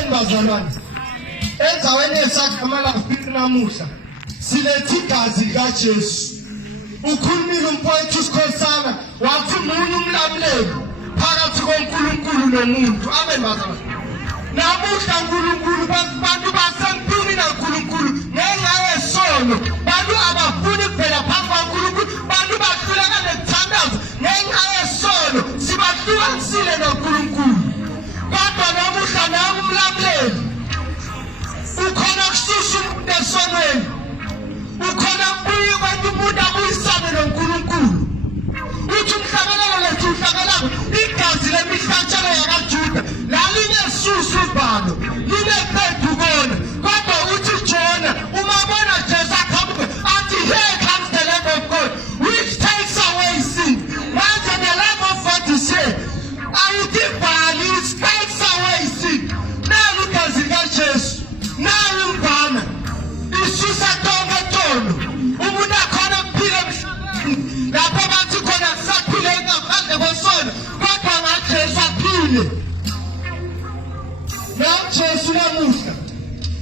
Amen bazalwane. Enzaweni esakhamala kuphila namuhla. Silethe igazi lika Jesu. Ukhulumile umphathi uSikhosana wathi umunye umlamuleli phakathi koNkulunkulu nomuntu. Amen bazalwane. Namuhla uNkulunkulu bantu basempini naNkulunkulu ngenxa yesono. Bantu abafuni kuphela phambi kwaNkulunkulu. Bantu bahluleka nekuthandaza ngenxa yesono. Sibahlukanisile noNkulunkulu. Kodwa namuhla nami umlamuleli ukhona kususa umuntu esonweni. Ukhona kubuye abantu umuntu abuyisane noNkulunkulu. Uthi umhlabelelo lethu uhlabelelo igazi lemihlatshelo yakaJuda lalinesusu uvalo lineqedwe kona. Kodwa uthi Jona uma bona Jesu akhamba athi here comes the Lamb of God which takes away sin. Manje the Lamb of God is here. Ayidibhali it takes away sin. Nalo igazi likaJesu nalo umbhana isusa tonke tono. Umuntu akhona kuphila emhlabeni lapho bathi khona kusaphile ngaphandle kwesono kodwa ngaJesu aphile. NaJesu namuhla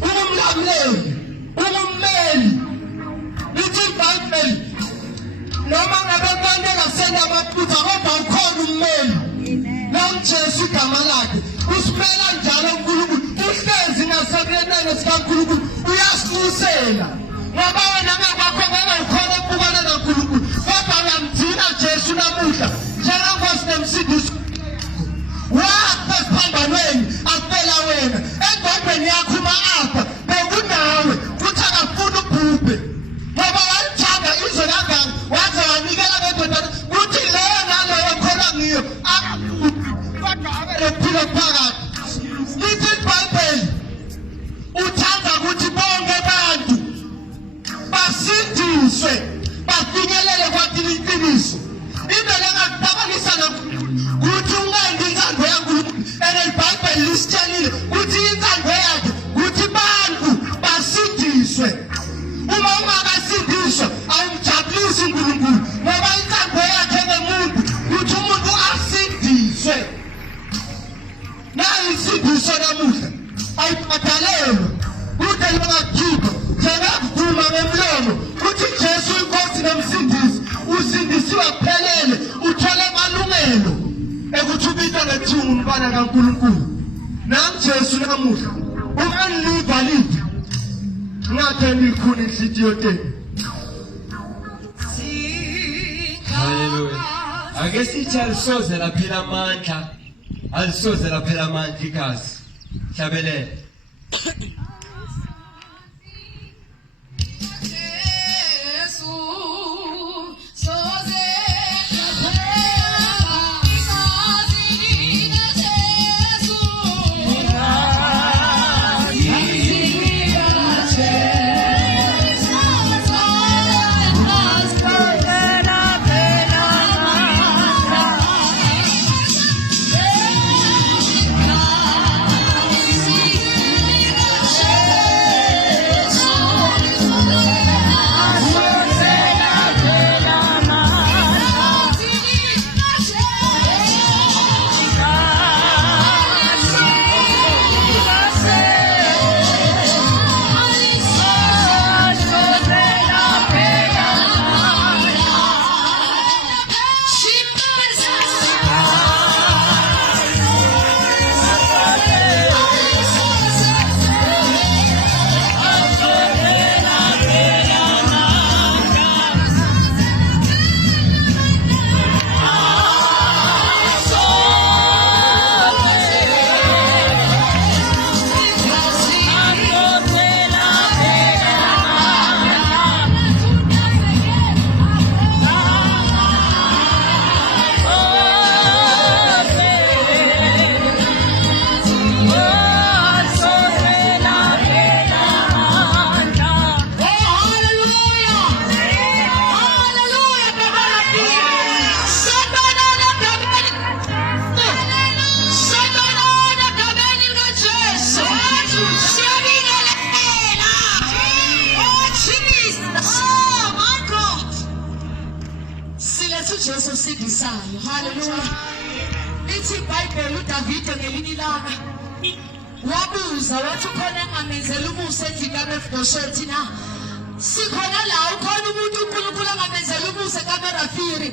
ungumlamuleli ungummeli. Lithi iBhayibheli noma ngabe abantu engasenda amaphutha kodwa ukhona ummeli. NaJesu igama lakhe usimela njalo uNkulunkulu uhlezi ngasekunene sikaNkulunkulu uyasibusela. Ngoba wena ngakwakho ngeke ukhona ukubona noNkulunkulu kodwa uyamdina Jesu namuhla njengenkosi nemsindisi. Wafa esiphambanweni afela wena engqondweni yakho uma apha bekunawe kuthi akafuna ubhubhe ngoba walithanda izwe kangaka waze wanikela ngendodana kuthi leyo naleyo khona ngiyo kodwa abelophilo phakathi. Lithi iBhayibheli uthanda ukuthi bonke abantu basindiswe bafinyelele kwathini iqiniso. Into lengakudabalisa ukuthi ungendi inzando yaNkulunkulu iBhayibheli lisitshelile ukuthi inzando yakhe ukuthi abantu basindiswe. Uma ungakasindiswa awumjabulisi uNkulunkulu ngoba inzando yakhe ngemuntu ukuthi umuntu asindiswe. Nayo insindiso namuhla ayibhadalelwe kude longakhipha njengakuvuma ngemlomo ukuthi Jesu inkosi nemsindisi usindisiwe kuphelele uthole amalungelo ekuthi ubitwa ngethiwa umntwana kaNkulunkulu. NaJesu namuhla unganiliva lithi ngathemba ikhuni inhliziyo tenu. Haleluya. Ake sithi alisoze laphela amandla. Alisoze laphela amandla igazi. Hlabelele. Jesu osidisayo. Hallelujah. Lithi iBhayibheli uDavide ngelinye ilanga wabuza wathi khona engamenzela umusa endlini kaMefiboshethi na. Sikhona la ukhona umuntu uNkulunkulu angamenzela umusa kaMerafiri.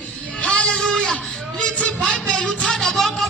Hallelujah. Lithi iBhayibheli uthanda bonke